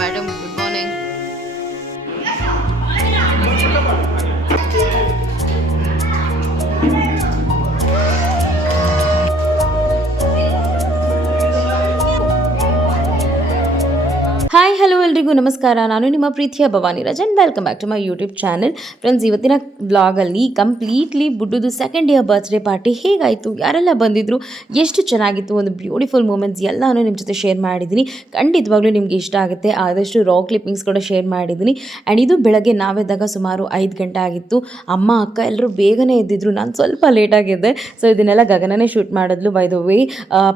madam. Good morning. ಎಲ್ರಿಗೂ ನಮಸ್ಕಾರ. ನಾನು ನಿಮ್ಮ ಪ್ರೀತಿಯ Bhavani Rajan. Welcome back to my YouTube channel friends ಇವತ್ತಿನ ಬ್ಲಾಗಲ್ಲಿ ಕಂಪ್ಲೀಟ್ಲಿ ಬುಡ್ಡುದು ಸೆಕೆಂಡ್ ಇಯರ್ ಬರ್ತ್ಡೇ ಪಾರ್ಟಿ ಹೇಗಾಯಿತು? ಯಾರೆಲ್ಲ ಬಂದಿದ್ರು? ಎಷ್ಟು ಚೆನ್ನಾಗಿತ್ತು? ಒಂದು ಬ್ಯೂಟಿಫುಲ್ ಮೂಮೆಂಟ್ಸ್ ಎಲ್ಲನೂ ನಿಮ್ಮ ಜೊತೆ ಶೇರ್ ಮಾಡಿದ್ದೀನಿ. ಖಂಡಿತವಾಗ್ಲೂ ನಿಮಗೆ ಇಷ್ಟ ಆಗುತ್ತೆ. ಆದಷ್ಟು ರಾ ಕ್ಲಿಪ್ಪಿಂಗ್ಸ್ ಕೂಡ ಶೇರ್ ಮಾಡಿದ್ದೀನಿ. ಆ್ಯಂಡ್ ಇದು ಬೆಳಗ್ಗೆ ನಾವೆದ್ದಾಗ ಸುಮಾರು ಐದು ಗಂಟೆ ಆಗಿತ್ತು. ಅಮ್ಮ, ಅಕ್ಕ ಎಲ್ಲರೂ ಬೇಗನೆ ಎದ್ದಿದ್ರು. ನಾನು ಸ್ವಲ್ಪ ಲೇಟಾಗಿದ್ದೆ ಸೊ ಇದನ್ನೆಲ್ಲ ಗಗನನೇ ಶೂಟ್ ಮಾಡಿದ್ಲು. By the way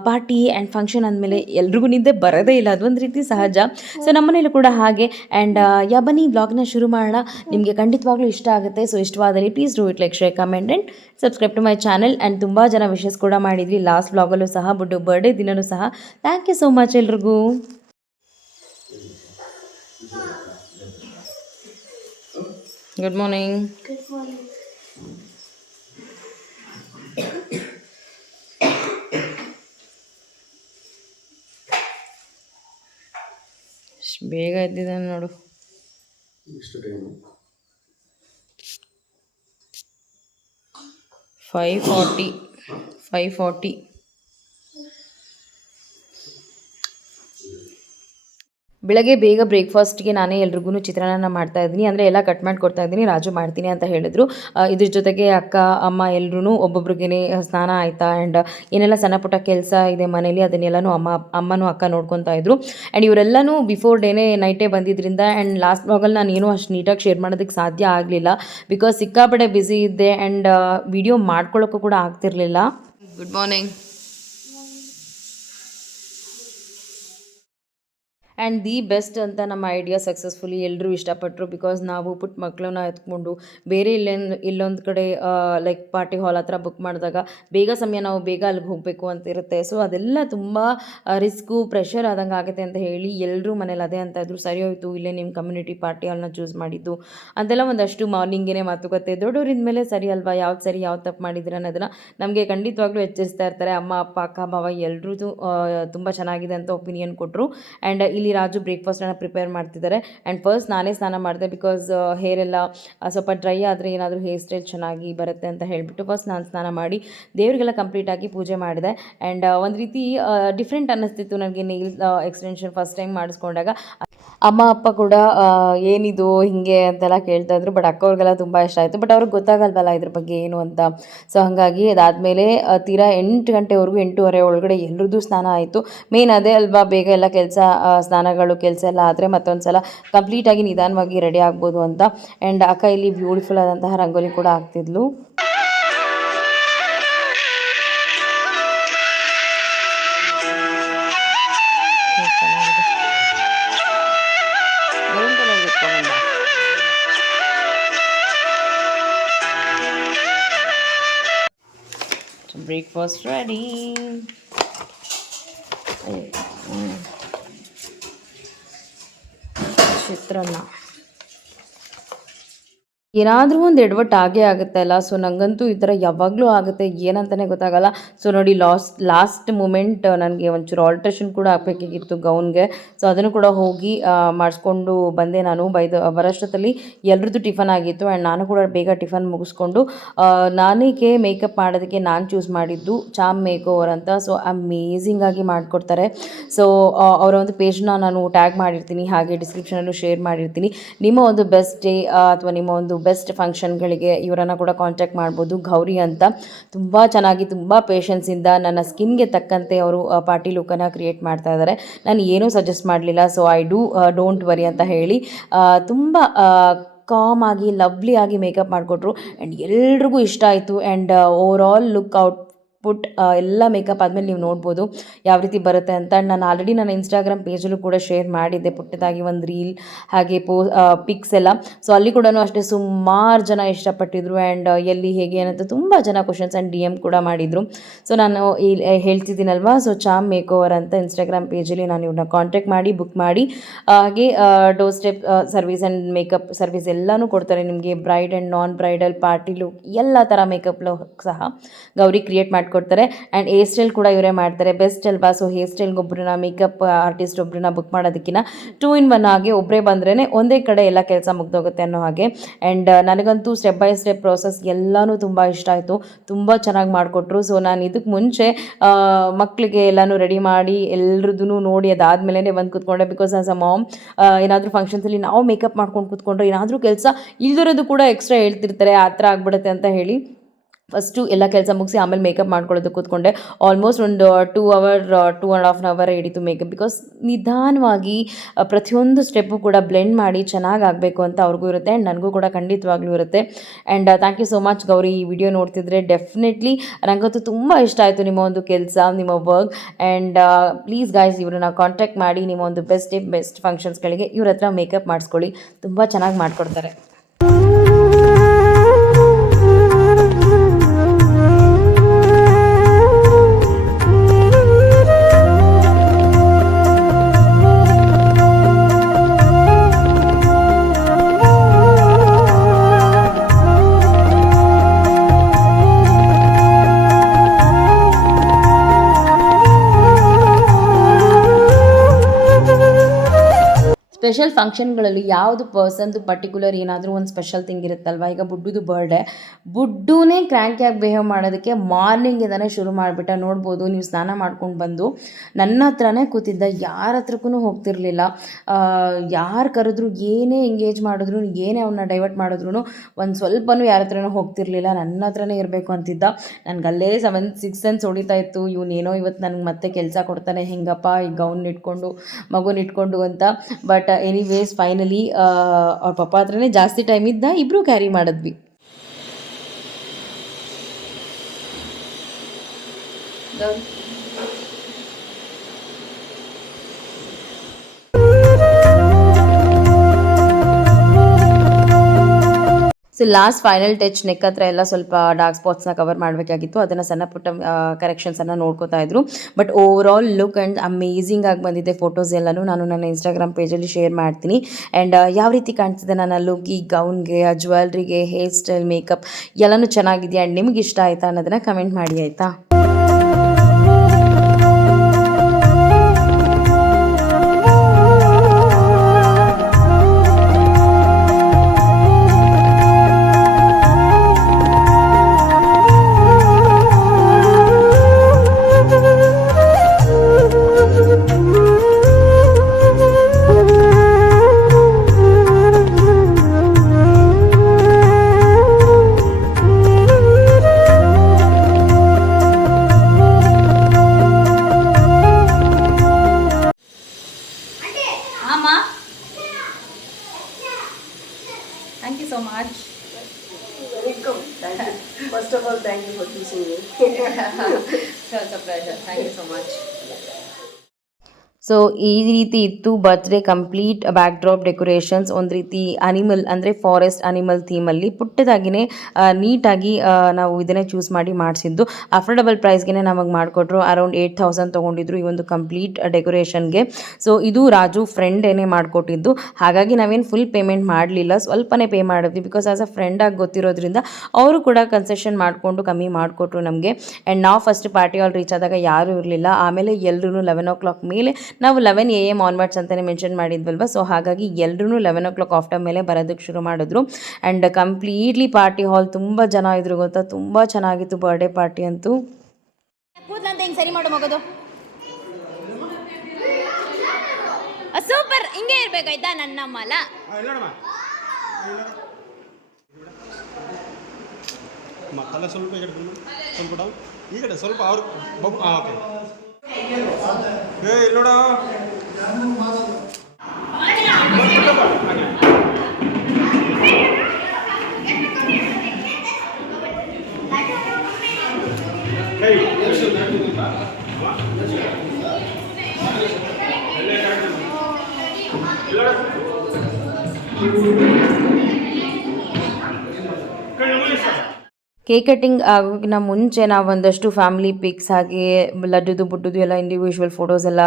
party and function ಅಂದಮೇಲೆ ಎಲ್ರಿಗೂ ನಿದ್ದೆ ಬರೋದೇ ಇಲ್ಲ. ಅದೊಂದು ರೀತಿ ಸಹಜ. ಸೊ ನಮ್ಮನೇಲೂ ಕೂಡ ಹಾಗೆ. ಆ್ಯಂಡ್ ಯಾ ಬನ್ನಿ ಬ್ಲಾಗ್ನ ಶುರು ಮಾಡೋಣ. ನಿಮಗೆ ಖಂಡಿತವಾಗ್ಲೂ ಇಷ್ಟ ಆಗುತ್ತೆ. ಸೊ ಇಷ್ಟವಾದರೆ please do it like share comment and subscribe to my channel and ತುಂಬ ಜನ ವಿಷಸ್ ಕೂಡ ಮಾಡಿದ್ವಿ ಲಾಸ್ಟ್ ವ್ಲಾಗಲ್ಲೂ ಸಹ, ಬುಡ್ಡು ಬರ್ಡೇ ದಿನವೂ ಸಹ. ಥ್ಯಾಂಕ್ ಯು ಸೋ ಮಚ್ ಎಲ್ರಿಗೂ. ಗುಡ್ ಮಾರ್ನಿಂಗ್ ಬೇಗ ಎದ್ದಿದ್ದಾನೆ ನೋಡು. ಫೈವ್ ಫಾರ್ಟಿ ಫೈವ್ ಫಾರ್ಟಿ ಬೆಳಗ್ಗೆ ಬೇಗ ಬ್ರೇಕ್ಫಾಸ್ಟ್ಗೆ ನಾನೇ ಎಲ್ರಿಗೂ ಚಿತ್ರಾನ್ನ ಮಾಡ್ತಾ ಇದ್ದೀನಿ. ಅಂದರೆ ಎಲ್ಲ ಕಟ್ ಮಾಡಿ ಕೊಡ್ತಾ ಇದ್ದೀನಿ. ರಾಜು ಮಾಡ್ತೀನಿ ಅಂತ ಹೇಳಿದ್ರು. ಇದ್ರ ಜೊತೆಗೆ ಅಕ್ಕ, ಅಮ್ಮ ಎಲ್ಲರೂ ಒಬ್ಬೊಬ್ರಿಗೇ ಸ್ನಾನ ಆಯಿತಾ? ಆ್ಯಂಡ್ ಏನೆಲ್ಲ ಸಣ್ಣ ಪುಟ್ಟ ಕೆಲಸ ಇದೆ ಮನೇಲಿ ಅದನ್ನೆಲ್ಲನೂ ಅಮ್ಮ, ಅಮ್ಮನೂ ಅಕ್ಕ ನೋಡ್ಕೊತಾ ಇದ್ರು. ಆ್ಯಂಡ್ ಇವರೆಲ್ಲನೂ ಬಿಫೋರ್ ಡೇನೇ ನೈಟೇ ಬಂದಿದ್ದರಿಂದ ಆ್ಯಂಡ್ ಲಾಸ್ಟ್ ಬ್ಲಾಗಲ್ಲಿ ನಾನು ಏನೂ ಅಷ್ಟು ನೀಟಾಗಿ ಶೇರ್ ಮಾಡೋದಕ್ಕೆ ಸಾಧ್ಯ ಆಗಲಿಲ್ಲ. ಬಿಕಾಸ್ ಸಿಕ್ಕಾಪಟ್ಟೆ ಬ್ಯುಸಿ ಇದ್ದೆ ಆ್ಯಂಡ್ ವಿಡಿಯೋ ಮಾಡ್ಕೊಳ್ಳೋಕ್ಕೂ ಕೂಡ ಆಗ್ತಿರಲಿಲ್ಲ. Good morning and the best ಅಂತ ನಮ್ಮ ಐಡಿಯಾ ಸಕ್ಸಸ್ಫುಲಿ ಎಲ್ಲರೂ ಇಷ್ಟಪಟ್ಟರು ಬಿಕಾಸ್ ನಾವು ಪುಟ್ಟ ಮಕ್ಕಳನ್ನ ಎತ್ಕೊಂಡು ಬೇರೆ ಇಲ್ಲೊಂದು ಇಲ್ಲೊಂದು ಕಡೆ ಲೈಕ್ ಪಾರ್ಟಿ ಹಾಲ್ ಹತ್ರ ಬುಕ್ ಮಾಡಿದಾಗ ಬೇಗ ಸಮಯ ನಾವು ಬೇಗ ಅಲ್ಲಿಗೆ ಹೋಗಬೇಕು ಅಂತ ಇರುತ್ತೆ. ಸೊ ಅದೆಲ್ಲ ತುಂಬ ರಿಸ್ಕು ಪ್ರೆಷರ್ ಆದಂಗೆ ಆಗುತ್ತೆ ಅಂತ ಹೇಳಿ ಎಲ್ಲರೂ ಮನೇಲಿ ಅದೇ ಅಂತ ಇದ್ರು ಸರಿ ಹೋಯಿತು, ಇಲ್ಲೇ ನಿಮ್ಮ ಕಮ್ಯುನಿಟಿ ಪಾರ್ಟಿ ಹಾಲ್ನ ಚೂಸ್ ಮಾಡಿದ್ದು. ಅಂತೆಲ್ಲ ಒಂದಷ್ಟು ಮಾರ್ನಿಂಗೇ ಮಾತುಕತೆ. ದೊಡ್ಡವರಿದ ಮೇಲೆ ಸರಿ ಅಲ್ವಾ? ಯಾವ್ದು ಸರಿ, ಯಾವ್ದು ತಪ್ಪು ಮಾಡಿದ್ರೆ ಅನ್ನೋದನ್ನ ನಮಗೆ ಖಂಡಿತವಾಗ್ಲೂ ಎಚ್ಚರಿಸ್ತಾ ಇರ್ತಾರೆ. ಅಮ್ಮ, ಅಪ್ಪ, ಅಕ್ಕ ಭಾವ ಎಲ್ಲರೂ ತುಂಬ ಚೆನ್ನಾಗಿದೆ ಅಂತ ಒಪಿನಿಯನ್ ಕೊಟ್ಟರು ಆ್ಯಂಡ್ ಇಲ್ಲಿ ರಾಜು ಬ್ರೇಕ್ಫಾಸ್ಟನ್ನು ಪ್ರಿಪೇರ್ ಮಾಡ್ತಿದ್ದಾರೆ ಆ್ಯಂಡ್ ಫಸ್ಟ್ ನಾನೇ ಸ್ನಾನ ಮಾಡಿದೆ ಬಿಕಾಸ್ ಹೇರ್ ಎಲ್ಲ ಸ್ವಲ್ಪ ಡ್ರೈ ಆದರೆ ಏನಾದರೂ ಹೇರ್ ಸ್ಟೈಲ್ ಚೆನ್ನಾಗಿ ಬರುತ್ತೆ ಅಂತ ಹೇಳಿಬಿಟ್ಟು ಫಸ್ಟ್ ನಾನು ಸ್ನಾನ ಮಾಡಿ ದೇವರಿಗೆಲ್ಲ ಕಂಪ್ಲೀಟಾಗಿ ಪೂಜೆ ಮಾಡಿದೆ. ಆ್ಯಂಡ್ ಒಂದು ರೀತಿ ಡಿಫ್ರೆಂಟ್ ಅನ್ನಿಸ್ತಿತ್ತು ನನಗೆ ನೇಲ್ ಎಕ್ಸ್ಟೆನ್ಷನ್ ಫಸ್ಟ್ ಟೈಮ್ ಮಾಡಿಸ್ಕೊಂಡಾಗ. ಅಮ್ಮ, ಅಪ್ಪ ಕೂಡ ಏನಿದು, ಹಿಂಗೆ ಅಂತೆಲ್ಲ ಕೇಳ್ತಾ ಇದ್ರು ಬಟ್ ಅಕ್ಕವ್ರಿಗೆಲ್ಲ ತುಂಬ ಇಷ್ಟ ಆಯಿತು. ಬಟ್ ಅವ್ರಿಗೆ ಗೊತ್ತಾಗಲ್ವಲ್ಲ ಇದ್ರ ಬಗ್ಗೆ ಏನು ಅಂತ. ಸೊ ಹಾಗಾಗಿ ಅದಾದಮೇಲೆ ತೀರಾ ಎಂಟು ಗಂಟೆವರೆಗೂ, ಎಂಟೂವರೆ ಒಳಗಡೆ ಎಲ್ರದ್ದು ಸ್ನಾನ ಆಯಿತು. ಮೇನ್ ಅದೇ ಅಲ್ವಾ, ಬೇಗ ಎಲ್ಲ ಕೆಲಸ ಸ್ನಾನಗಳು ಕೆಲಸ ಎಲ್ಲ ಆದರೆ ಮತ್ತೊಂದು ಸಲ ಕಂಪ್ಲೀಟಾಗಿ ನಿಧಾನವಾಗಿ ರೆಡಿ ಆಗ್ಬೋದು ಅಂತ. ಆ್ಯಂಡ್ ಅಕ್ಕ ಇಲ್ಲಿ ಬ್ಯೂಟಿಫುಲ್ ಆದಂತಹ ರಂಗೋಲಿ ಕೂಡ ಹಾಕ್ತಿದ್ಲು. ಬ್ರೇಕ್ಫಾಸ್ಟ್ ರೆಡಿ ಚಿತ್ರಾನ್ನ ಏನಾದರೂ ಒಂದು ಎಡವಟ್ಟು ಆಗೇ ಆಗುತ್ತೆ ಅಲ್ಲ. ಸೊ ನನಗಂತೂ ಈ ಥರ ಯಾವಾಗಲೂ ಆಗುತ್ತೆ. ಏನಂತಲೇ ಗೊತ್ತಾಗಲ್ಲ. ಸೊ ನೋಡಿ ಲಾಸ್ಟ್ ಲಾಸ್ಟ್ ಮೂಮೆಂಟ್ ನನಗೆ ಒಂಚೂರು ಆಲ್ಟ್ರೇಷನ್ ಕೂಡ ಹಾಕಬೇಕಾಗಿತ್ತು ಗೌನ್ಗೆ. ಸೊ ಅದನ್ನು ಕೂಡ ಹೋಗಿ ಮಾಡಿಸ್ಕೊಂಡು ಬಂದೆ ನಾನು. ಬೈದ ಬರೋಷ್ಟೊತ್ತಲ್ಲಿ ಎಲ್ರದ್ದು ಟಿಫನ್ ಆಗಿತ್ತು. ಆ್ಯಂಡ್ ನಾನು ಕೂಡ ಬೇಗ ಟಿಫನ್ ಮುಗಿಸ್ಕೊಂಡು ನನಗೆ ಮೇಕಪ್ ಮಾಡೋದಕ್ಕೆ ನಾನು ಚೂಸ್ ಮಾಡಿದ್ದು ಚಾಮ್ ಮೇಕ್ ಓವರ್ ಅಂತ. ಸೊ ಅಮೇಝಿಂಗ್ ಆಗಿ ಮಾಡಿಕೊಡ್ತಾರೆ. ಸೊ ಅವರ ಒಂದು ಪೇಜ್ನ ನಾನು ಟ್ಯಾಗ್ ಮಾಡಿರ್ತೀನಿ. ಹಾಗೆ ಡಿಸ್ಕ್ರಿಪ್ಷನಲ್ಲೂ ಶೇರ್ ಮಾಡಿರ್ತೀನಿ. ನಿಮ್ಮ ಒಂದು ಬೆಸ್ಟ್ ಡೇ ಅಥವಾ ನಿಮ್ಮ ಒಂದು ಬೆಸ್ಟ್ ಫಂಕ್ಷನ್ಗಳಿಗೆ ಇವರನ್ನು ಕೂಡ ಕಾಂಟ್ಯಾಕ್ಟ್ ಮಾಡ್ಬೋದು. ಗೌರಿ ಅಂತ ತುಂಬ ಚೆನ್ನಾಗಿ, ತುಂಬ ಪೇಷನ್ಸಿಂದ ನನ್ನ ಸ್ಕಿನ್ಗೆ ತಕ್ಕಂತೆ ಅವರು ಪಾರ್ಟಿ ಲುಕ್ಕನ್ನು ಕ್ರಿಯೇಟ್ ಮಾಡ್ತಾ ಇದ್ದಾರೆ. ನಾನು ಏನೂ ಸಜೆಸ್ಟ್ ಮಾಡಲಿಲ್ಲ so I do don't worry ಅಂತ ಹೇಳಿ ತುಂಬ ಕಾಮ್ ಆಗಿ ಲವ್ಲಿ ಆಗಿ ಮೇಕಪ್ ಮಾಡಿಕೊಟ್ರು. ಆ್ಯಂಡ್ ಎಲ್ರಿಗೂ ಇಷ್ಟ ಆಯಿತು. And over all look output ಎಲ್ಲ ಮೇಕಪ್ ಆದಮೇಲೆ ನೀವು ನೋಡ್ಬೋದು ಯಾವ ರೀತಿ ಬರುತ್ತೆ ಅಂತ. ನಾನು ಆಲ್ರೆಡಿ ನನ್ನ ಇನ್ಸ್ಟಾಗ್ರಾಮ್ ಪೇಜಲ್ಲೂ ಕೂಡ ಶೇರ್ ಮಾಡಿದ್ದೆ, ಪುಟ್ಟದಾಗಿ ಒಂದು ರೀಲ್ ಹಾಗೆ ಪೋ ಪಿಕ್ಸ್ ಎಲ್ಲ. ಸೊ ಅಲ್ಲಿ ಕೂಡ ಅಷ್ಟೇ ಸುಮಾರು ಜನ ಇಷ್ಟಪಟ್ಟಿದ್ರು ಆ್ಯಂಡ್ ಎಲ್ಲಿ ಹೇಗೆ ಅಂತ ತುಂಬ ಜನ ಕ್ವಶನ್ಸ್ ಆ್ಯಂಡ್ ಡಿ ಎಂ ಕೂಡ ಮಾಡಿದರು. ಸೊ ನಾನು ಹೇಳ್ತಿದ್ದೀನಲ್ವಾ? ಸೊ ಚಾಮ್ ಮೇಕ್ ಓವರ್ ಅಂತ ಇನ್ಸ್ಟಾಗ್ರಾಮ್ ಪೇಜಲ್ಲಿ ನಾನು ಇವ್ರನ್ನ ಕಾಂಟ್ಯಾಕ್ಟ್ ಮಾಡಿ ಬುಕ್ ಮಾಡಿ. ಹಾಗೆ doorstep service and makeup service ಎಲ್ಲನೂ ಕೊಡ್ತಾರೆ ನಿಮಗೆ. Bride and non bridal party look ಎಲ್ಲ ಥರ ಮೇಕಪ್ ಸಹ ಗೌರಿ ಕ್ರಿಯೇಟ್ ಮಾಡ್ಕೊಡ್ತಾರೆ. ಮಾಡಿಕೊಡ್ತಾರೆ. ಆ್ಯಂಡ್ ಹೇರ್ ಸ್ಟೈಲ್ ಕೂಡ ಇವರೇ ಮಾಡ್ತಾರೆ. ಬೆಸ್ಟ್ ಅಲ್ವಾ? ಸೊ ಹೇರ್ ಸ್ಟೈಲ್ಗೆ ಒಬ್ಬರನ್ನ ಮೇಕಪ್ ಆರ್ಟಿಸ್ಟ್ ಒಬ್ಬರನ್ನ ಬುಕ್ ಮಾಡೋದಕ್ಕಿಂತ ಟೂ ಇನ್ ಒನ್ ಆಗಿ ಒಬ್ಬರೇ ಬಂದ್ರೇ ಒಂದೇ ಕಡೆ ಎಲ್ಲ ಕೆಲಸ ಮುಗ್ದೋಗುತ್ತೆ ಅನ್ನೋ ಹಾಗೆ. ಆ್ಯಂಡ್ ನನಗಂತೂ ಸ್ಟೆಪ್ ಬೈ ಸ್ಟೆಪ್ ಪ್ರೋಸೆಸ್ ಎಲ್ಲನೂ ತುಂಬ ಇಷ್ಟ ಆಯಿತು. ತುಂಬ ಚೆನ್ನಾಗಿ ಮಾಡಿಕೊಟ್ರು. ಸೊ ನಾನು ಇದಕ್ಕೆ ಮುಂಚೆ ಮಕ್ಕಳಿಗೆ ಎಲ್ಲನೂ ರೆಡಿ ಮಾಡಿ ಎಲ್ರದ್ದು ನೋಡಿ ಅದಾದಮೇಲೆ ಬಂದು ಕೂತ್ಕೊಂಡೆ. ಬಿಕಾಸ್ ಆಸ್ ಅ ಮಾಮ್ ಏನಾದರೂ ಫಂಕ್ಷನ್ಸಲ್ಲಿ ನಾವು ಮೇಕಪ್ ಮಾಡ್ಕೊಂಡು ಕೂತ್ಕೊಂಡ್ರೆ ಏನಾದರೂ ಕೆಲಸ ಇಲ್ದಿರೋದು ಕೂಡ ಎಕ್ಸ್ಟ್ರಾ ಹೇಳ್ತಿರ್ತಾರೆ. ಆ ಥರ ಆಗ್ಬಿಡುತ್ತೆ ಅಂತ ಹೇಳಿ. ಫಸ್ಟು ಎಲ್ಲ ಕೆಲಸ ಮುಗಿಸಿ ಆಮೇಲೆ ಮೇಕಪ್ ಮಾಡ್ಕೊಳ್ಳೋದು ಕೂತ್ಕೊಂಡೆ. ಆಲ್ಮೋಸ್ಟ್ ಒಂದು two hour two and half an hour ಹಿಡಿತು makeup because ನಿಧಾನವಾಗಿ ಪ್ರತಿಯೊಂದು ಸ್ಟೆಪ್ಪು ಕೂಡ ಬ್ಲೆಂಡ್ ಮಾಡಿ ಚೆನ್ನಾಗಿ ಆಗಬೇಕು ಅಂತ ಅವ್ರಿಗೂ ಇರುತ್ತೆ ಆ್ಯಂಡ್ ನನಗೂ ಕೂಡ ಖಂಡಿತವಾಗ್ಲೂ ಇರುತ್ತೆ. And thank you so much Gauri ಈ ವಿಡಿಯೋ ನೋಡ್ತಿದ್ರೆ ಡೆಫಿನೆಟ್ಲಿ ನನಗಂತೂ ತುಂಬ ಇಷ್ಟ ಆಯಿತು ನಿಮ್ಮ ಒಂದು ಕೆಲಸ, ನಿಮ್ಮ ವರ್ಕ್ ಆ್ಯಂಡ್ ಪ್ಲೀಸ್ ಗಾಯ್ಸ್ ಇವ್ರನ್ನ ಕಾಂಟ್ಯಾಕ್ಟ್ ಮಾಡಿ ನಿಮ್ಮ ಒಂದು ಬೆಸ್ಟ್ ಬೆಸ್ಟ್ ಫಂಕ್ಷನ್ಸ್ಗಳಿಗೆ ಇವ್ರ ಹತ್ರ ಮೇಕಪ್ ಮಾಡಿಸ್ಕೊಳ್ಳಿ. ತುಂಬ ಚೆನ್ನಾಗಿ ಮಾಡಿಕೊಡ್ತಾರೆ. ಸ್ಪೆಷಲ್ ಫಂಕ್ಷನ್ಗಳಲ್ಲಿ ಯಾವುದು ಪರ್ಸನ್ದು ಪರ್ಟಿಕ್ಯುಲರ್ ಏನಾದರೂ ಒಂದು ಸ್ಪೆಷಲ್ ಥಿಂಗ್ ಇರುತ್ತಲ್ವ? ಈಗ ಬುಡ್ಡುದು ಬರ್ಡೇ ಬುಡ್ಡುನೇ ಕ್ರ್ಯಾಂಕಿಯಾಗಿ ಬಿಹೇವ್ ಮಾಡೋದಕ್ಕೆ ಮಾರ್ನಿಂಗಿಂದನೇ ಶುರು ಮಾಡಿಬಿಟ್ಟ. ನೋಡ್ಬೋದು, ನೀವು ಸ್ನಾನ ಮಾಡ್ಕೊಂಡು ಬಂದು ನನ್ನ ಹತ್ರನೇ ಕೂತಿದ್ದ, ಯಾರ ಹತ್ರಕ್ಕೂ ಹೋಗ್ತಿರ್ಲಿಲ್ಲ. ಯಾರು ಕರೆದ್ರು ಏನೇ ಎಂಗೇಜ್ ಮಾಡಿದ್ರು, ಏನೇ ಅವನ್ನ ಡೈವರ್ಟ್ ಮಾಡಿದ್ರು ಒಂದು ಸ್ವಲ್ಪನೂ ಯಾರ ಹತ್ರನೂ ಹೋಗ್ತಿರ್ಲಿಲ್ಲ. ನನ್ನ ಹತ್ರನೇ ಇರಬೇಕು ಅಂತಿದ್ದ. ನನಗೆ ಅಲ್ಲೇ ಸೆವೆನ್ ಸಿಕ್ಸ್ ಸೆನ್ಸ್ ಹೊಡಿತಾ ಇತ್ತು. ಇವನೇನೋ ಇವತ್ತು ನನಗೆ ಮತ್ತೆ ಕೆಲಸ ಕೊಡ್ತಾನೆ. ಹೆಂಗಪ್ಪ? ಈ ಗೌನ್ ಇಟ್ಕೊಂಡು, ಮಗುನ ಇಟ್ಕೊಂಡು ಅಂತ. ಬಟ್ ಎನಿವೇಸ್ ಫೈನಲಿ ಅವ್ರ ಪಪ್ಪ ಹತ್ರನೇ ಜಾಸ್ತಿ ಟೈಮ್ ಇದ್ದ ಇಬ್ಬರು ಕ್ಯಾರಿ ಮಾಡಿದ್ವಿ. So last final touch neck ಹತ್ರ ಎಲ್ಲ ಸ್ವಲ್ಪ ಡಾರ್ಕ್ ಸ್ಪಾಟ್ಸ್ನ ಕವರ್ ಮಾಡಬೇಕಾಗಿತ್ತು. ಅದನ್ನು ಸಣ್ಣ ಪುಟ್ಟ ಕರೆಕ್ಷನ್ಸನ್ನು ನೋಡ್ಕೋತಾ ಇದ್ರು. But over all look and amazing ಆಗಿ ಬಂದಿದೆ ಫೋಟೋಸ್ ಎಲ್ಲನೂ. ನಾನು ನನ್ನ ಇನ್ಸ್ಟಾಗ್ರಾಮ್ ಪೇಜಲ್ಲಿ ಶೇರ್ ಮಾಡ್ತೀನಿ. ಆ್ಯಂಡ್ ಯಾವ ರೀತಿ ಕಾಣ್ತಿದೆ ನನ್ನ ಲುಕ್ ಈ ಗೌನ್ಗೆ ಆ ಜ್ಯುವೆಲ್ರಿಗೆ ಹೇರ್ ಸ್ಟೈಲ್ ಮೇಕಪ್ ಎಲ್ಲನೂ ಚೆನ್ನಾಗಿದೆಯಾ? ಆ್ಯಂಡ್ ನಿಮ್ಗೆ ಇಷ್ಟ ಆಯಿತಾ ಅನ್ನೋದನ್ನು ಕಮೆಂಟ್ ಮಾಡಿ, ಆಯಿತಾ? It's a pleasure thank you so ಈ ರೀತಿ ಇತ್ತು birthday complete backdrop decorations ಒಂದು ರೀತಿ ಅನಿಮಲ್ ಅಂದರೆ ಫಾರೆಸ್ಟ್ ಅನಿಮಲ್ ಥೀಮಲ್ಲಿ ಪುಟ್ಟದಾಗಿನೇ ನೀಟಾಗಿ ನಾವು ಇದನ್ನೇ ಚೂಸ್ ಮಾಡಿ ಮಾಡಿಸಿದ್ದು. ಅಫೋರ್ಡಬಲ್ ಪ್ರೈಸ್ಗೆ ನಮಗೆ ಮಾಡಿಕೊಟ್ರು. ಅರೌಂಡ್ ಏಯ್ಟ್ ಥೌಸಂಡ್ ತೊಗೊಂಡಿದ್ರು ಈ ಒಂದು ಕಂಪ್ಲೀಟ್ ಡೆಕೋರೇಷನ್ಗೆ ಸೊ ಇದು ರಾಜು ಫ್ರೆಂಡ್ ಏನೇ ಮಾಡಿಕೊಟ್ಟಿದ್ದು. ಹಾಗಾಗಿ ನಾವೇನು ಫುಲ್ ಪೇಮೆಂಟ್ ಮಾಡಲಿಲ್ಲ. ಸ್ವಲ್ಪನೇ ಪೇ ಮಾಡಿದ್ವಿ ಬಿಕಾಸ್ ಆಸ್ ಅ ಫ್ರೆಂಡಾಗಿ ಗೊತ್ತಿರೋದ್ರಿಂದ ಅವರು ಕೂಡ ಕನ್ಸೆಷನ್ ಮಾಡಿಕೊಂಡು ಕಮ್ಮಿ ಮಾಡಿಕೊಟ್ರು ನಮಗೆ. ಆ್ಯಂಡ್ ನಾವು ಫಸ್ಟ್ ಪಾರ್ಟಿ ಆಲ್ ರೀಚ್ ಆದಾಗ ಯಾರೂ ಇರಲಿಲ್ಲ. ಆಮೇಲೆ ಎಲ್ಲರೂ ಲೆವೆನ್ ಓ ಕ್ಲಾಕ್ ಮೇಲೆ ನಾವು ಲೆವೆನ್ ಎ ಎಂ ಆನ್ವರ್ಡ್ಸ್ ಅಂತಲೇ ಮೆನ್ಷನ್ ಮಾಡಿದ್ವಲ್ವ? ಸೊ ಹಾಗಾಗಿ ಎಲ್ಲರೂ ಲೆವೆನ್ ಓ ಕ್ಲಾಕ್ ಆಫ್ಟರ್ ಮೇಲೆ ಬರೋದಕ್ಕೆ ಶುರು ಮಾಡಿದ್ರು. ಆ್ಯಂಡ್ ಕಂಪ್ಲೀಟ್ಲಿ ಪಾರ್ಟಿ ಹಾಲ್ ತುಂಬ ಜನ ಇದ್ರು ಗೊತ್ತಾ? ತುಂಬ ಚೆನ್ನಾಗಿತ್ತು ಬರ್ಡೇ ಪಾರ್ಟಿ ಅಂತೂ. ಕೂದ್ಲಂತ ಹಿಂಗೆ ಸರಿ ಮಾಡು ಮಗದು? ಸೂಪರ್ ಹಿಂಗೆ ಇರ್ಬೇಕಾಯ್ತಾ ನನ್ನ ಮಲ? ಮ- ತಲೆ ಸ್ವಲ್ಪ ಸ್ವಲ್ಪ ಡೌನ್ ಈ ಕಡೆ ಸ್ವಲ್ಪ ಅವ್ರು ಓಕೆ ಏ ಇಲ್ಲೋಡ Thank you. ಕೇಕ್ ಕಟ್ಟಿಂಗ್ ಆಗೋಕ್ಕಿಂತ ಮುಂಚೆ ನಾವು ಒಂದಷ್ಟು ಫ್ಯಾಮಿಲಿ ಪಿಕ್ಸ್ ಹಾಗೆ ಲಡ್ಡುದು ಬುಟ್ಟುದು ಎಲ್ಲ ಇಂಡಿವಿಜುವಲ್ ಫೋಟೋಸ್ ಎಲ್ಲ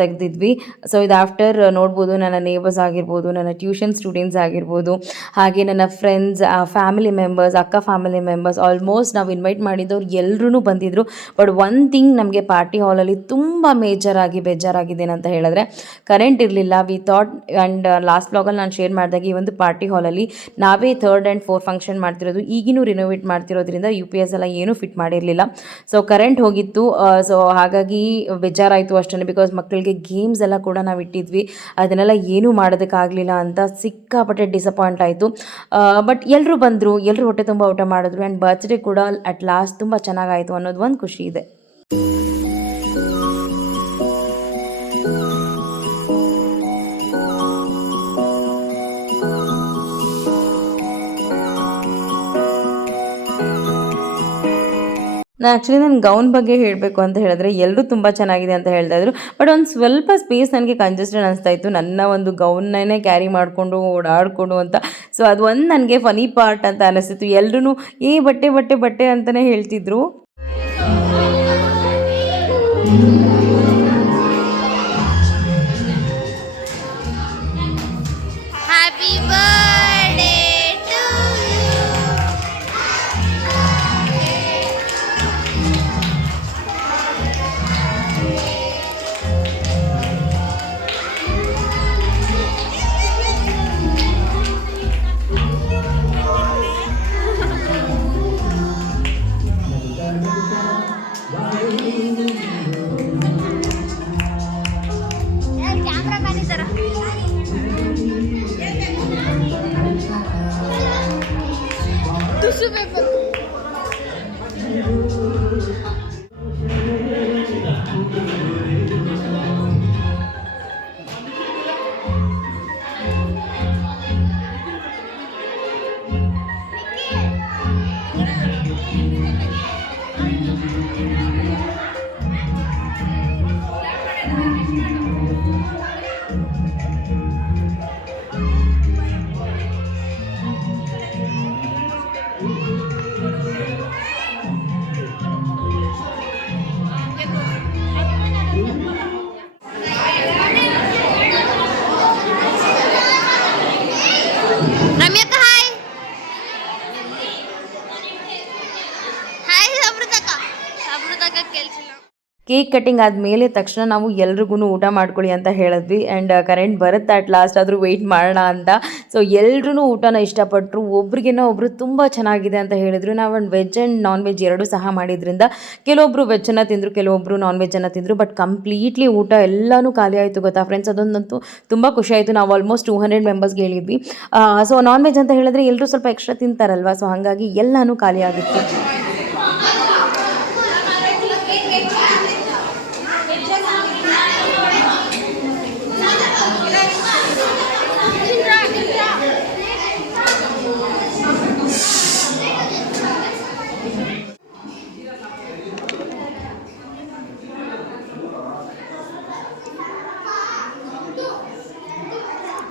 ತೆಗೆದಿದ್ವಿ. ಸೊ ಇದು ಆಫ್ಟರ್ ನೋಡ್ಬೋದು, ನನ್ನ ನೇಬರ್ಸ್ ಆಗಿರ್ಬೋದು, ನನ್ನ ಟ್ಯೂಷನ್ ಸ್ಟೂಡೆಂಟ್ಸ್ ಆಗಿರ್ಬೋದು, ಹಾಗೆ ನನ್ನ ಫ್ರೆಂಡ್ಸ್ ಫ್ಯಾಮಿಲಿ ಮೆಂಬರ್ಸ್ ಅಕ್ಕ ಫ್ಯಾಮಿಲಿ ಮೆಂಬರ್ಸ್ ಆಲ್ಮೋಸ್ಟ್ ನಾವು ಇನ್ವೈಟ್ ಮಾಡಿದ್ದವ್ರು ಎಲ್ಲರೂ ಬಂದಿದ್ದರು ಬಟ್ ಒನ್ ಥಿಂಗ್ ನಮಗೆ ಪಾರ್ಟಿ ಹಾಲಲ್ಲಿ ತುಂಬ ಮೇಜರ್ ಆಗಿ ಬೇಜಾರಾಗಿದೆ ಅಂತ ಹೇಳಿದ್ರೆ ಕರೆಂಟ್ ಇರಲಿಲ್ಲ. ವಿ ಥಾಟ್ ಆ್ಯಂಡ್ ಲಾಸ್ಟ್ ಬ್ಲಾಗಲ್ಲಿ ನಾನು ಶೇರ್ ಮಾಡಿದಾಗ ಈ ಒಂದು ಪಾರ್ಟಿ ಹಾಲಲ್ಲಿ ನಾವೇ ಥರ್ಡ್ ಆ್ಯಂಡ್ ಫೋರ್ ಫಂಕ್ಷನ್ ಮಾಡ್ತಿರೋದು, ಈಗಿನೂ ರಿನೋವೇಟ್ ಮಾಡ್ತಿರೋದ್ರಿಂದ ಯು ಪಿ ಎಸ್ ಎಲ್ಲ ಏನೂ ಫಿಟ್ ಮಾಡಿರಲಿಲ್ಲ. ಸೊ ಕರೆಂಟ್ ಹೋಗಿತ್ತು. ಸೊ ಹಾಗಾಗಿ ಬೇಜಾರಾಯಿತು ಅಷ್ಟೇ ಬಿಕಾಸ್ ಮಕ್ಕಳಿಗೆ ಗೇಮ್ಸ್ ಎಲ್ಲ ಕೂಡ ನಾವು ಇಟ್ಟಿದ್ವಿ. ಅದನ್ನೆಲ್ಲ ಏನೂ ಮಾಡೋದಕ್ಕಾಗಲಿಲ್ಲ ಅಂತ ಸಿಕ್ಕಾಪಟ್ಟೆ ಡಿಸಪಾಯಿಂಟ್ ಆಯಿತು. ಬಟ್ ಎಲ್ಲರೂ ಬಂದರು. ಎಲ್ಲರೂ ಹೊಟ್ಟೆ ತುಂಬ ಊಟ ಮಾಡಿದ್ರು. ಆ್ಯಂಡ್ ಬರ್ತ್ಡೇ ಕೂಡ ಅಟ್ ಲಾಸ್ಟ್ ತುಂಬ ಚೆನ್ನಾಗಾಯಿತು ಅನ್ನೋದು ಒಂದು ಖುಷಿ ಇದೆ. ನಾನು ಆ್ಯಕ್ಚುಲಿ ನನ್ನ ಗೌನ್ ಬಗ್ಗೆ ಹೇಳಬೇಕು ಅಂತ ಹೇಳಿದ್ರೆ ಎಲ್ಲರೂ ತುಂಬ ಚೆನ್ನಾಗಿದೆ ಅಂತ ಹೇಳ್ತಾ ಇದ್ರು. ಬಟ್ ಒಂದು ಸ್ವಲ್ಪ ಸ್ಪೇಸ್ ನನಗೆ ಕಂಜೆಸ್ಟೆಡ್ ಅನಿಸ್ತಾ ಇತ್ತು. ನನ್ನ ಒಂದು ಗೌನ್ನೇ ಕ್ಯಾರಿ ಮಾಡಿಕೊಂಡು, ಓಡಾಡಿಕೊಂಡು ಅಂತ. ಸೊ ಅದು ಒಂದು ನನಗೆ ಫನಿ ಪಾರ್ಟ್ ಅಂತ ಅನಿಸ್ತಿತ್ತು. ಎಲ್ಲರೂ ಏ, ಬಟ್ಟೆ ಬಟ್ಟೆ ಬಟ್ಟೆ ಅಂತಲೇ ಹೇಳ್ತಿದ್ರು. ಕೇಕ್ ಕಟ್ಟಿಂಗ್ ಆದಮೇಲೆ ತಕ್ಷಣ ನಾವು ಎಲ್ರಿಗೂ ಊಟ ಮಾಡ್ಕೊಳ್ಳಿ ಅಂತ ಹೇಳಿದ್ವಿ. ಆ್ಯಂಡ್ ಕರೆಂಟ್ ಬರುತ್ತೆ ಅಟ್ ಲಾಸ್ಟ್ ಆದರೂ ವೆಯ್ಟ್ ಮಾಡೋಣ ಅಂತ. ಸೊ ಎಲ್ರೂ ಊಟನ ಇಷ್ಟಪಟ್ಟರು ಒಬ್ರಿಗೇನೋ ಒಬ್ಬರು ತುಂಬ ಚೆನ್ನಾಗಿದೆ ಅಂತ ಹೇಳಿದ್ರು. ನಾವು ಒಂದು ವೆಜ್ ಆ್ಯಂಡ್ ನಾನ್ ವೆಜ್ ಎರಡೂ ಸಹ ಮಾಡಿದ್ರಿಂದ ಕೆಲವೊಬ್ರು ವೆಜ್ಜನ್ನು ತಿಂದರು ಕೆಲವೊಬ್ಬರು ನಾನ್ ವೆಜ್ಜನ್ನು ತಿಂದರು ಬಟ್ ಕಂಪ್ಲೀಟ್ಲಿ ಊಟ ಎಲ್ಲನೂ ಖಾಲಿ ಆಯಿತು ಗೊತ್ತಾ ಫ್ರೆಂಡ್ಸ್ ಅದೊಂದಂತೂ ತುಂಬ ಖುಷಿ ಆಯಿತು. ನಾವು ಆಲ್ಮೋಸ್ಟ್ ಟೂ ಹಂಡ್ರೆಡ್ ಮೆಂಬರ್ಸ್ಗೆ ಹೇಳಿದ್ವಿ. ಸೊ ನಾನ್ ವೆಜ್ ಅಂತ ಹೇಳಿದ್ರೆ ಎಲ್ಲರೂ ಸ್ವಲ್ಪ ಎಕ್ಸ್ಟ್ರಾ ತಿಂತಾರಲ್ವ? ಸೊ ಹಾಗಾಗಿ ಎಲ್ಲನೂ ಖಾಲಿ ಆಗಿತ್ತು.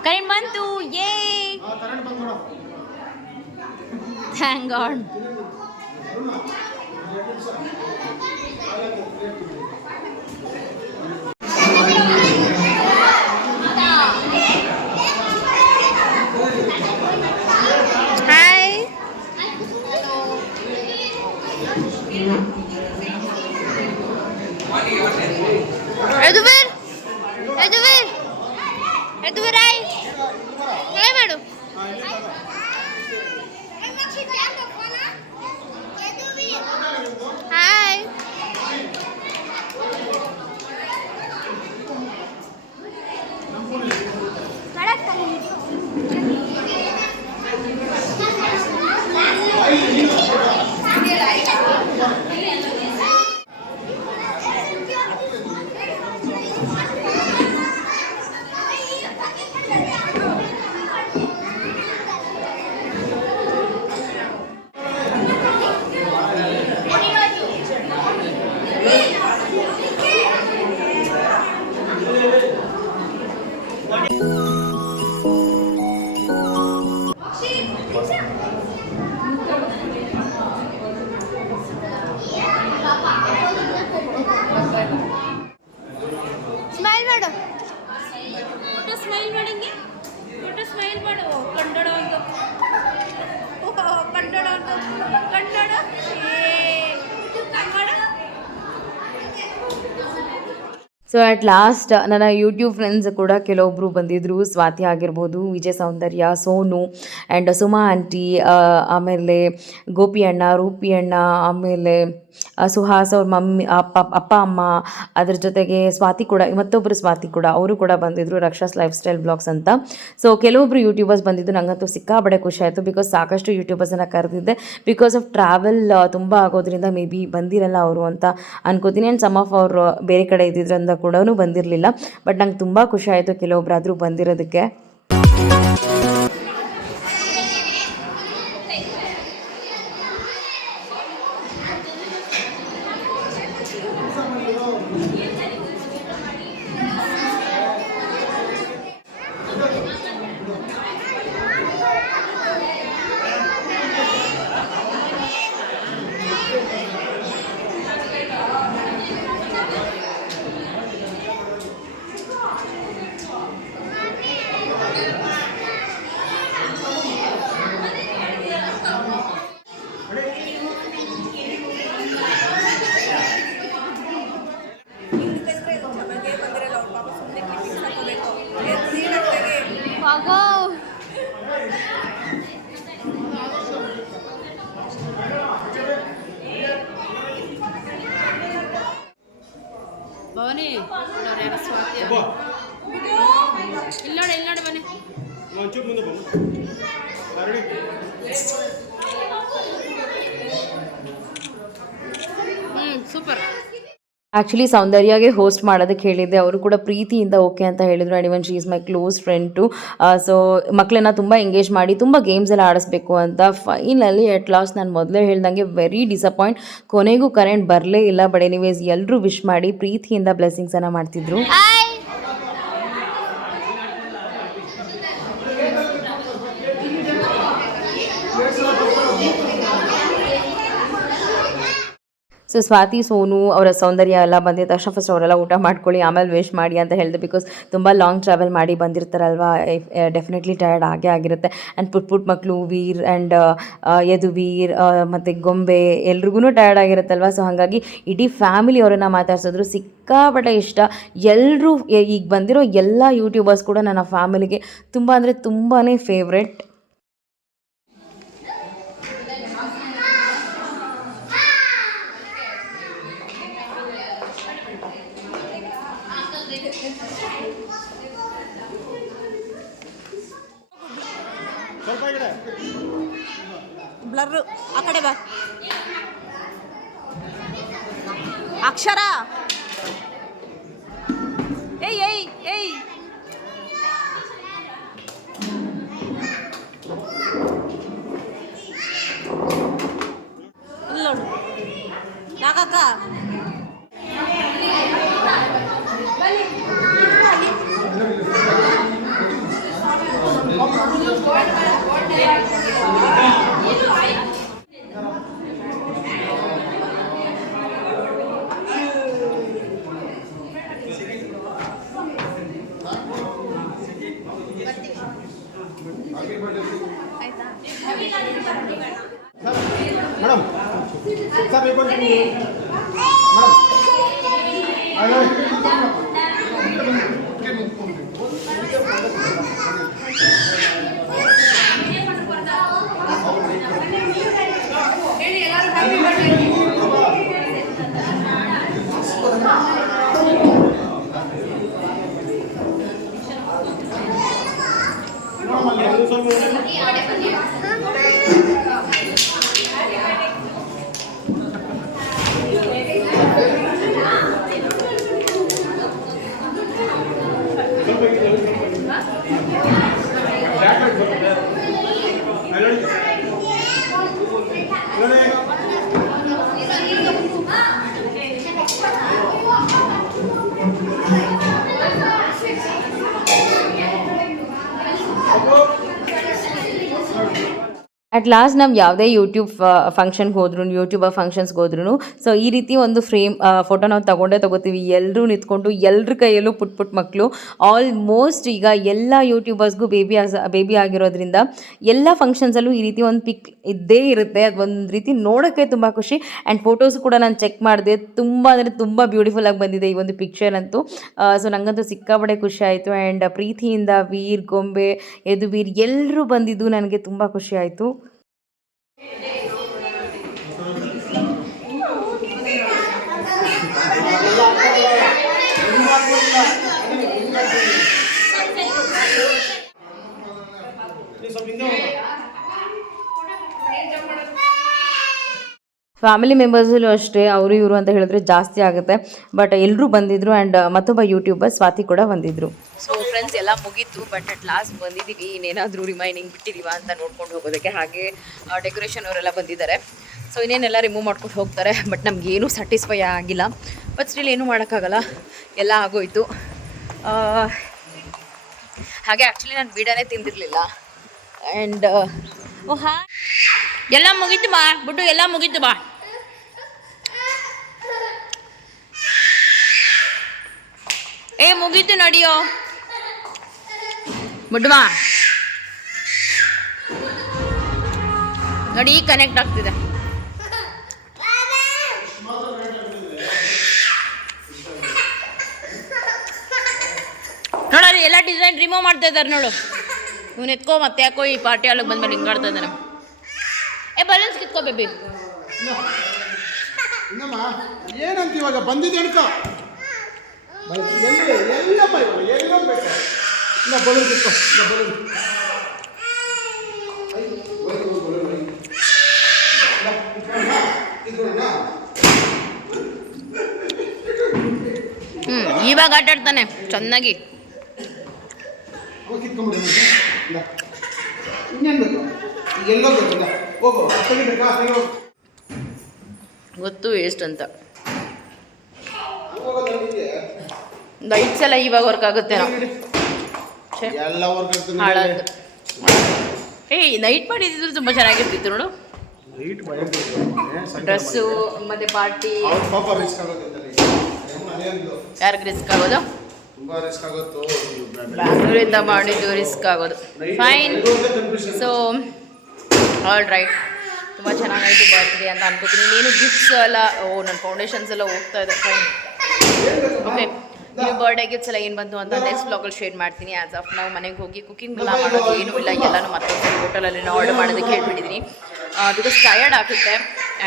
ಕರೆಂಟ್ ಬಂತು yay thank god ಎದುವೀರ್ ಎದುವೀರ್ ಎದುವೀರ್ ಆಯ್ ಟ್ರೈ ಮಾಡು ಹಾಯ್ ಅಟ್ ಲಾಸ್ಟ್ ನನ್ನ ಯೂಟ್ಯೂಬ್ ಫ್ರೆಂಡ್ಸ್ ಕೂಡ ಕೆಲವೊಬ್ಬರು ಬಂದಿದ್ದರು ಸ್ವಾತಿ ಆಗಿರ್ಬೋದು, ವಿಜಯ ಸೌಂದರ್ಯ, ಸೋನು ಆ್ಯಂಡ್ ಸುಮಾ ಆಂಟಿ ಆಮೇಲೆ ಗೋಪಿ ಅಣ್ಣ ರೂಪಿ ಅಣ್ಣ ಆಮೇಲೆ ಸುಹಾಸ್ ಅವ್ರ ಮಮ್ಮಿ ಅಪ್ಪ ಅಪ್ಪ, ಅಮ್ಮ, ಅದ್ರ ಜೊತೆಗೆ ಸ್ವಾತಿ ಕೂಡ ಮತ್ತೊಬ್ಬರು ಸ್ವಾತಿ ಕೂಡ, ಅವರು ಕೂಡ ಬಂದಿದ್ದರು ರಕ್ಷಾಸ್ ಲೈಫ್ ಸ್ಟೈಲ್ ಬ್ಲಾಗ್ಸ್ ಅಂತ. ಸೊ ಕೆಲವೊಬ್ಬರು ಯೂಟ್ಯೂಬರ್ಸ್ ಬಂದಿದ್ದು ನನಗಂತೂ ಸಿಕ್ಕಾಬಡೆ ಖುಷಿ ಆಯಿತು ಬಿಕಾಸ್ ಸಾಕಷ್ಟು ಯೂಟ್ಯೂಬರ್ಸನ್ನು ಕರೆದಿದ್ದೆ. ಬಿಕಾಸ್ ಆಫ್ ಟ್ರಾವೆಲ್ ತುಂಬ ಆಗೋದ್ರಿಂದ ಮೇ ಬಿ ಬಂದಿರಲ್ಲ ಅವರು ಅಂತ ಅನ್ಕೋತೀನಿ. ಆ್ಯಂಡ್ ಸಮ್ ಆಫ್ ಅವರು ಬೇರೆ ಕಡೆ ಇದ್ದಿದ್ರಿಂದ ಕೂಡ ಬಂದಿರಲಿಲ್ಲ. ಬಟ್ ನಂಗೆ ತುಂಬ ಖುಷಿ ಆಯಿತು ಕೆಲವೊಬ್ಬರಾದರೂ ಬಂದಿರೋದಕ್ಕೆ ಚೆನ್ನಾಗೇ ಬಂದಿರಲ್ಲ ಅವ್ರ ಪಾಪ ಸುಮ್ಮನೆ ಕ್ಲಿಪ್ಪಿಂಗ್ಸ್ ಹಾಕೋಬೇಕು ಸೀನಾಗ್ತಾಗೆ ಹೋಗೋ ಭವನಿ ನೋಡೋರು ಯಾರು ಸ್ವಾತಿ ಬಾ ಇಲ್ಲಿ ನೋಡಿ ಇಲ್ಲಿ ನೋಡಿ ಬನ್ನಿ ಒಂಚೂರು ಮುಂದೆ ಬನ್ನಿ ರೆಡಿ ಹ್ಞೂ ಸೂಪರ್ ಆ್ಯಕ್ಚುಲಿ ಸೌಂದರ್ಯಗೆ ಹೋಸ್ಟ್ ಮಾಡೋದಕ್ಕೆ ಹೇಳಿದ್ದೆ. ಅವರು ಕೂಡ ಪ್ರೀತಿಯಿಂದ ಓಕೆ ಅಂತ ಹೇಳಿದರು. And even she is my close friend too so ಮಕ್ಕಳನ್ನ ತುಂಬ ಎಂಗೇಜ್ ಮಾಡಿ ತುಂಬ ಗೇಮ್ಸ್ ಎಲ್ಲ ಆಡಿಸ್ಬೇಕು ಅಂತ ಫೈನಲಿ ಎಟ್ ಲಾಸ್ಟ್ ನಾನು ಮೊದಲೇ ಹೇಳ್ದಂಗೆ ವೆರಿ ಡಿಸಪಾಯಿಂಟ್ ಕೊನೆಗೂ ಕರೆಂಟ್ ಬರಲೇ ಇಲ್ಲ ಬಟ್ ಎನಿವೇಸ್ ಎಲ್ಲರೂ ವಿಶ್ ಮಾಡಿ ಪ್ರೀತಿಯಿಂದ ಬ್ಲೆಸ್ಸಿಂಗ್ಸನ್ನು ಮಾಡ್ತಿದ್ರು. ಸೊ ಸ್ವಾತಿ, ಸೋನು ಅವರ ಸೌಂದರ್ಯ ಎಲ್ಲ ಬಂದಿದ. ತಕ್ಷಣ ಫಸ್ಟ್ ಅವರೆಲ್ಲ ಊಟ ಮಾಡ್ಕೊಳ್ಳಿ, ಆಮೇಲೆ ವೇಸ್ಟ್ ಮಾಡಿ ಅಂತ ಹೇಳಿದೆ. ಬಿಕಾಸ್ ತುಂಬ ಲಾಂಗ್ ಟ್ರಾವೆಲ್ ಮಾಡಿ ಬಂದಿರ್ತಾರಲ್ವ? ಡೆಫಿನೆಟ್ಲಿ ಟಯರ್ಡ್ ಆಗೇ ಆಗಿರುತ್ತೆ. ಆ್ಯಂಡ್ ಪುಟ್ ಪುಟ್ ಮಕ್ಕಳು ವೀರ್ ಆ್ಯಂಡ್ ಯದುವೀರ್ ಮತ್ತು ಗೊಂಬೆ ಎಲ್ರಿಗೂ ಟಯರ್ಡ್ ಆಗಿರುತ್ತಲ್ವ? ಸೊ ಹಾಗಾಗಿ ಇಡೀ ಫ್ಯಾಮಿಲಿ ಅವರನ್ನು ಮಾತಾಡ್ಸಿದ್ರು. ಸಿಕ್ಕಾಪಟ್ಟೆ ಇಷ್ಟ. ಎಲ್ಲರೂ ಈಗ ಬಂದಿರೋ ಎಲ್ಲ ಯೂಟ್ಯೂಬರ್ಸ್ ಕೂಡ ನನ್ನ ಫ್ಯಾಮಿಲಿಗೆ ತುಂಬ ಅಂದರೆ ತುಂಬಾ ಫೇವ್ರೆಟ್ ಬ್ಲರ್ರು ಆ ಕಡೆ ಬಾ. ಅಟ್ ಲಾಸ್ಟ್ ನಾವು ಯಾವುದೇ ಯೂಟ್ಯೂಬ್ ಫಂಕ್ಷನ್ಗೆ ಹೋದ್ರು ಯೂಟ್ಯೂಬರ್ ಫಂಕ್ಷನ್ಸ್ಗೆ ಹೋದ್ರು ಸೊ ಈ ರೀತಿ ಒಂದು ಫ್ರೇಮ್ ಫೋಟೋ ನಾವು ತಗೊಂಡೇ ತಗೋತೀವಿ. ಎಲ್ಲರೂ ನಿಂತ್ಕೊಂಡು ಎಲ್ಲರ ಕೈಯಲ್ಲೂ ಪುಟ್ ಪುಟ್ ಮಕ್ಕಳು ಆಲ್ಮೋಸ್ಟ್ ಈಗ ಎಲ್ಲ ಯೂಟ್ಯೂಬರ್ಸ್ಗೂ ಬೇಬಿ ಬೇಬಿ ಆಗಿರೋದ್ರಿಂದ ಎಲ್ಲ ಫಂಕ್ಷನ್ಸಲ್ಲೂ ಈ ರೀತಿ ಒಂದು ಪಿಕ್ ಇದ್ದೇ ಇರುತ್ತೆ. ಅದು ಒಂದು ರೀತಿ ನೋಡೋಕ್ಕೆ ತುಂಬ ಖುಷಿ. ಆ್ಯಂಡ್ ಫೋಟೋಸ್ ಕೂಡ ನಾನು ಚೆಕ್ ಮಾಡಿದೆ. ತುಂಬ ಅಂದರೆ ತುಂಬ ಬ್ಯೂಟಿಫುಲ್ ಆಗಿ ಬಂದಿದೆ ಈ ಒಂದು ಪಿಕ್ಚರ್ ಅಂತೂ. ಸೊ ನನಗಂತೂ ಸಿಕ್ಕಾಪಟ್ಟೆ ಖುಷಿ ಆಯಿತು. ಆ್ಯಂಡ್ ಪ್ರೀತಿಯಿಂದ ವೀರ್, ಗೊಂಬೆ, ಯದುವೀರ್ ಎಲ್ಲರೂ ಬಂದಿದ್ದು ನನಗೆ ತುಂಬ ಖುಷಿ ಆಯಿತು ನೀವು ಸ್ವಲ್ಪ ಹಿಂದೆ ಹೋಗಿ ಫ್ಯಾಮಿಲಿ ಮೆಂಬರ್ಸಲ್ಲೂ ಅಷ್ಟೇ, ಅವರು ಇವರು ಅಂತ ಹೇಳಿದ್ರೆ ಜಾಸ್ತಿ ಆಗುತ್ತೆ. ಬಟ್ ಎಲ್ಲರೂ ಬಂದಿದ್ರು ಆ್ಯಂಡ್ ಮತ್ತೊಬ್ಬ ಯೂಟ್ಯೂಬರ್ ಸ್ವಾತಿ ಕೂಡ ಬಂದಿದ್ರು. ಫ್ರೆಂಡ್ಸ್ ಎಲ್ಲ ಮುಗೀತು ಬಟ್ ಅಟ್ ಲಾಸ್ಟ್ ಬಂದಿದ್ದೀವಿ. ಇನ್ನೇನಾದರೂ ರಿಮೈನಿಂಗ್ ಬಿಟ್ಟಿದ್ದೀವ ಅಂತ ನೋಡ್ಕೊಂಡು ಹೋಗೋದಕ್ಕೆ ಹಾಗೆ ಡೆಕೋರೇಷನ್ ಅವರೆಲ್ಲ ಬಂದಿದ್ದಾರೆ. ಸೊ ಇನ್ನೇನೆಲ್ಲ ರಿಮೂವ್ ಮಾಡ್ಕೊಂಡು ಹೋಗ್ತಾರೆ ಬಟ್ ನಮಗೇನು ಸ್ಯಾಟಿಸ್ಫೈ ಆಗಿಲ್ಲ. ಬಟ್ ಸ್ಟಿಲ್ ಏನೂ ಮಾಡೋಕ್ಕಾಗಲ್ಲ. ಎಲ್ಲ ಆಗೋಯ್ತು. ಹಾಗೆ ಆ್ಯಕ್ಚುಲಿ ನಾನು ಬೀಡನೇ ತಿಂದಿರಲಿಲ್ಲ. ಆ್ಯಂಡ್ ಓ, ಹಾ. ಎಲ್ಲ ಮುಗೀತು ಬಾ ಬಿಟ್ಟು ಎಲ್ಲ ಮುಗೀತು ಬಾ. ಏ, ಮುಗೀತು ನಡಿಯೋ. ಬಿಟ್ಟು ಬಾ. ನೋಡಿ ಕನೆಕ್ಟ್ ಆಗ್ತಿದೆ. ನೋಡ್ರಿ ಎಲ್ಲ ಡಿಸೈನ್ ರಿಮೂವ್ ಮಾಡ್ತಾ ಇದ್ದಾರೆ ನೋಡು. ಇವ್ನು ಎತ್ಕೋ ಮತ್ತೆ ಯಾಕೋ ಈ ಪಾರ್ಟಿ ಹಾಲಿಗೆ ಬಂದ್ಮೇಲೆ ಹಿಂಗೆ ಆಡ್ತಾ ಇದ್ದಾನೆ ಏ ಬಲೂನ್ಸ್ ಕಿತ್ಕೋ ಬೇಬಿ ಏನಂತ ಇವಾಗ ಬಂದಿದೆ ಅನ್ಕ? ಎಲ್ಲ ಎಲ್ಲ ಇಲ್ಲ ಹ್ಞೂ ಇವಾಗ ಆಟ ಆಡ್ತಾನೆ ಚೆನ್ನಾಗಿ. ಗೊತ್ತು ಎಷ್ಟು ಅಂತ. ಲೈಟ್ಸ್ ಎಲ್ಲ ಇವಾಗ ವರ್ಕ್ ಆಗುತ್ತೆ. ಛೆ, ಎಲ್ಲ ಹಾಳಾದ್ದು ಏಯ್ ನೈಟ್ ಮಾಡಿದ್ರು ತುಂಬಾ ಚೆನ್ನಾಗಿರ್ತಿತ್ತು ನೋಡು. ಡ್ರೆಸ್ಸು ಮತ್ತೆ ಪಾರ್ಟಿ ಯಾರಿಗೆ ರಿಸ್ಕ್ ಆಗೋದು? ತುಂಬಾ ರಿಸ್ಕ್ ಆಗುತ್ತೋ. ಬ್ಯಾಂಗ್ಳೂರಿಂದ ಮಾಡಿದ್ದು ರಿಸ್ಕ್ ಆಗೋದು. ಫೈನ್ ಸೊ ಆಲ್ ರೈಟ್ ತುಂಬ ಚೆನ್ನಾಗಾಯ್ತು ಬರ್ತ್ಡೇ ಅಂತ ಅನ್ಕೋತೀನಿ. ನೀನು ಗಿಫ್ಟ್ಸ್ ಎಲ್ಲ ಓ ನನ್ನ ಫೌಂಡೇಶನ್ಸ್ ಎಲ್ಲ ಹೋಗ್ತಾ ಇದೆ. ಫೈನ್ ಓಕೆ ನೀವು ಬರ್ಡೇ ಗಿಫ್ಟ್ಸ್ ಎಲ್ಲ ಏನು ಬಂತು ಅಂತ ನೆಕ್ಸ್ಟ್ ಬ್ಲಾಗಲ್ಲಿ ಶೇರ್ ಮಾಡ್ತೀನಿ ಆ್ಯಸ್ ಆಫ್ ನಾವು ಮನೆಗೆ ಹೋಗಿ ಕುಕಿಂಗ್ ಎಲ್ಲ ಮಾಡೋದು ಏನೂ ಇಲ್ಲ. ಎಲ್ಲನೂ ಮತ್ತೆ ಹೋಟೆಲಲ್ಲಿ ಆರ್ಡರ್ ಮಾಡೋದಕ್ಕೆ ಹೇಳ್ಬಿಟ್ಟಿದ್ದೀನಿ ಬಿಕಾಸ್ ಟಯರ್ಡ್ ಆಗುತ್ತೆ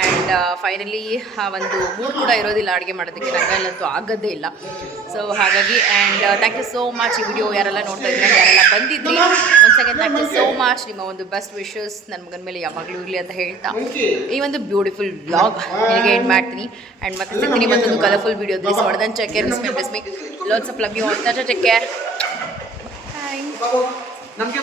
ಆ್ಯಂಡ್ ಫೈನಲಿ ಆ ಒಂದು ಮೂಡ್ ಕೂಡ ಇರೋದಿಲ್ಲ ಅಡುಗೆ ಮಾಡೋದಕ್ಕೆ. ನನಗಲ್ಲಂತೂ ಆಗೋದೇ ಇಲ್ಲ. ಸೊ ಹಾಗಾಗಿ and thank you so much ಈ ವಿಡಿಯೋ ಯಾರೆಲ್ಲ ನೋಡ್ತಾ ಇದ್ರೆ ಯಾರೆಲ್ಲ ಬಂದಿದ್ರಿ, ಒಂದು second thank you so much ನಿಮ್ಮ ಒಂದು ಬೆಸ್ಟ್ ವಿಶಸ್ ನನ್ನ ಮಗನ ಮೇಲೆ ಯಾವಾಗಲೂ ಇರಲಿ ಅಂತ ಹೇಳ್ತಾ. ಈ ಒಂದು ಬ್ಯೂಟಿಫುಲ್ ಬ್ಲಾಗ್ ನಿಮಗೆ ಎಂಡ್ ಮಾಡ್ತೀನಿ. ಆ್ಯಂಡ್ ಮತ್ತೆ ಸಿಗ್ತೀನಿ ಮತ್ತೊಂದು ಕಲರ್ಫುಲ್ ವಿಡಿಯೋ ದಿಸ್ ಹೊಡೆದನ್ take care miss miss May lots of love you ಅಂತ ಚೆಕ್ ಕೇರ್ ನಮಗೆ